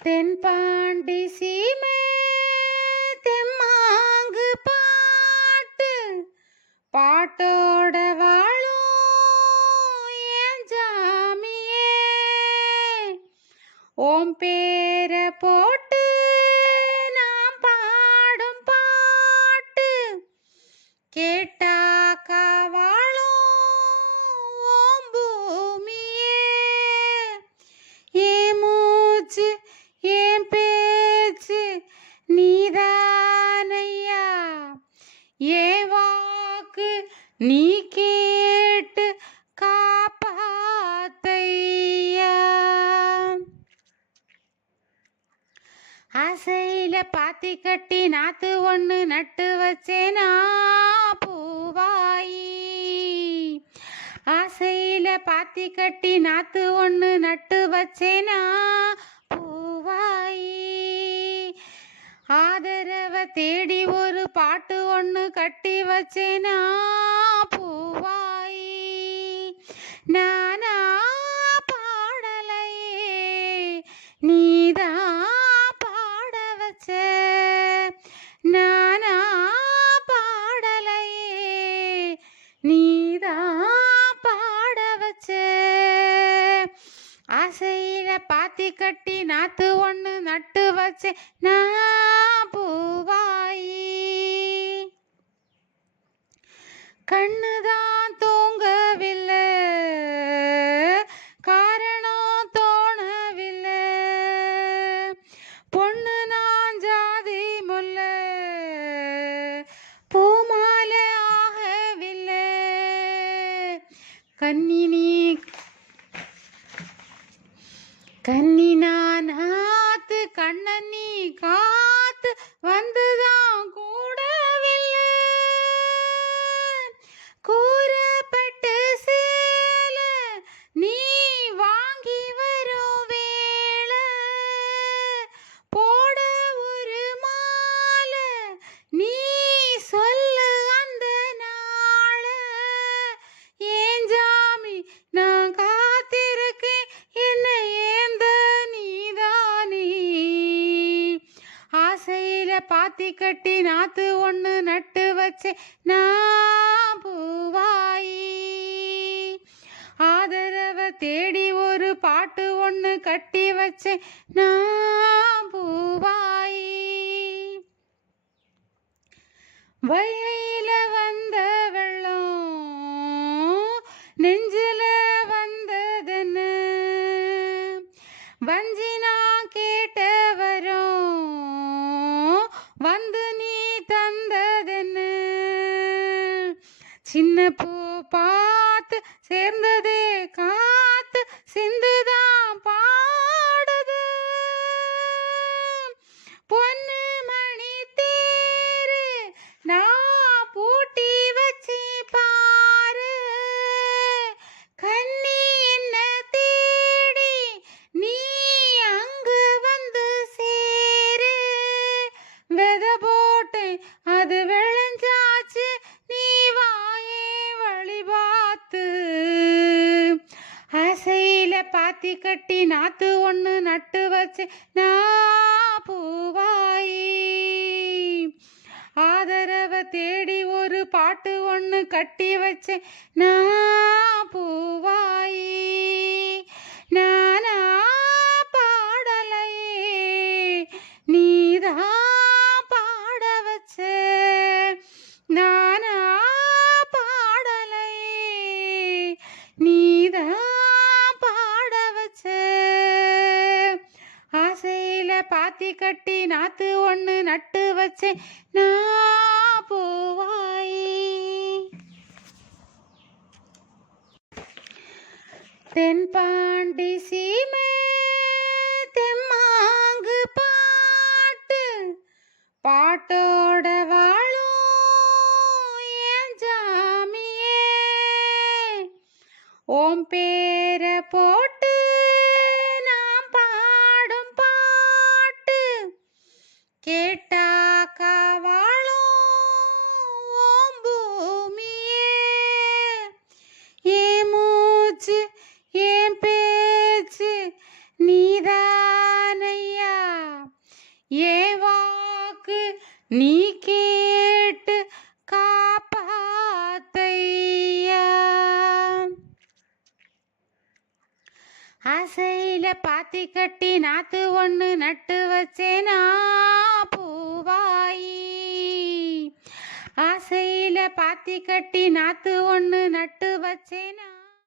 தென்பாண்டி சீமை தெம்மாங்கு பாட்டு பாட்டோட வாழும் என் ஜாமியே ஓம் பேர போட்டு நாம் பாடும் பாட்டு கேட்டாக்கா வாழும் ஓம் பூமியே ஏ மூச்சு ஏன் பேச்சு நீதானையா ஏ வாக்கு நீ கேட்டு காப்பாத்தையா ஆசையில பாத்தி கட்டி நாத்து ஒண்ணு நட்டு வச்சேனா பூவாயி ஆசையில பாத்தி கட்டி நாத்து ஒண்ணு நட்டு வச்சேனா பூவாயி ஆதரவ தேடி ஒரு பாட்டு ஒண்ணு கட்டி வச்சேனா பூவாயி நானா பாடலையே நீதான் பாட வச்ச நானா பாடலையே நீதான் பாட வச்ச ஆசையில பாத்தி கட்டி நாத்து ஒண்ணு நட்டு வச்சே நான் பூவாயி கண்ணுதான் தூங்கவில்லை காரணம் தோணவில்லை பொண்ணு நான் ஜாதி முல்ல பூமால ஆகவில்லை கன்னி நான் ஆத்து கண்ணனி காத்து வந்துதான் கூடவில்லை கூறப்பட்டு சேல நீ வாங்கி வரும் வேளை போட ஒரு மாலை நீ சொல்லு அந்த நாள ஏன் ஜாமி நான் காத்திருக்கேன் என்னை ஏந்த நீதானே ஆசையில பாத்தி கட்டி நாத்து ஒண்ணு நட்டு வச்சே நான் பூவாயி ஆதரவ தேடி ஒரு பாட்டு ஒண்ணு கட்டி வச்சே நான் பூவாயி வயையில வந்த வெள்ளம் நெஞ்சில வந்ததென்ன வஞ்சி நான் கேட்ட வரும் வந்து நீ தந்ததென்ன சின்ன பூ பார்த்து சேர்ந்ததே காத்து சிந்துதான் பாடுது பொன்னு மணி தேரு நான் பூட்டி வச்சு பாரு கண்ணி என்ன தேடி நீ அங்கு வந்து சேரு வெத போட்டு அது விளைஞ்சாச்சு நீ வாயே வழி பார்த்து ஆசையில பாத்தி கட்டி நாத்து ஒண்ணு நட்டு வச்சு நான் பூவாயி ஆதரவ தேடி ஒரு பாட்டு ஒண்ணு கட்டி வச்சே நான் பூவாயி நானா பாடலையே நீதான் பாட வச்ச நானா பாடலையே நீதான் பாட வச்ச ஆசையில பாத்தி கட்டி நாத்து ஒண்ணு நட்டு வச்சே நான் பூவாயி தென்பாண்டி சீமை தெம்மாங்கு பாட்டு பாட்டோட வாழும் என் ஜாமியே ஓம் பேர போட்டு நாம் பாடும் பாட்டு கேட்டாக்கா வாழும் ஓம் பூமியே ஏ மூச்சு ஏன் பேச்சு நீதானையா ஏவாக்கு நீ கேட்டு காப்பாத்தையா. ஆசையில பாத்தி கட்டி நாத்து ஒண்ணு நட்டு வச்சேனா பூவாயி. ஆசையில பாத்தி கட்டி நாத்து ஒண்ணு நட்டு வச்சேனா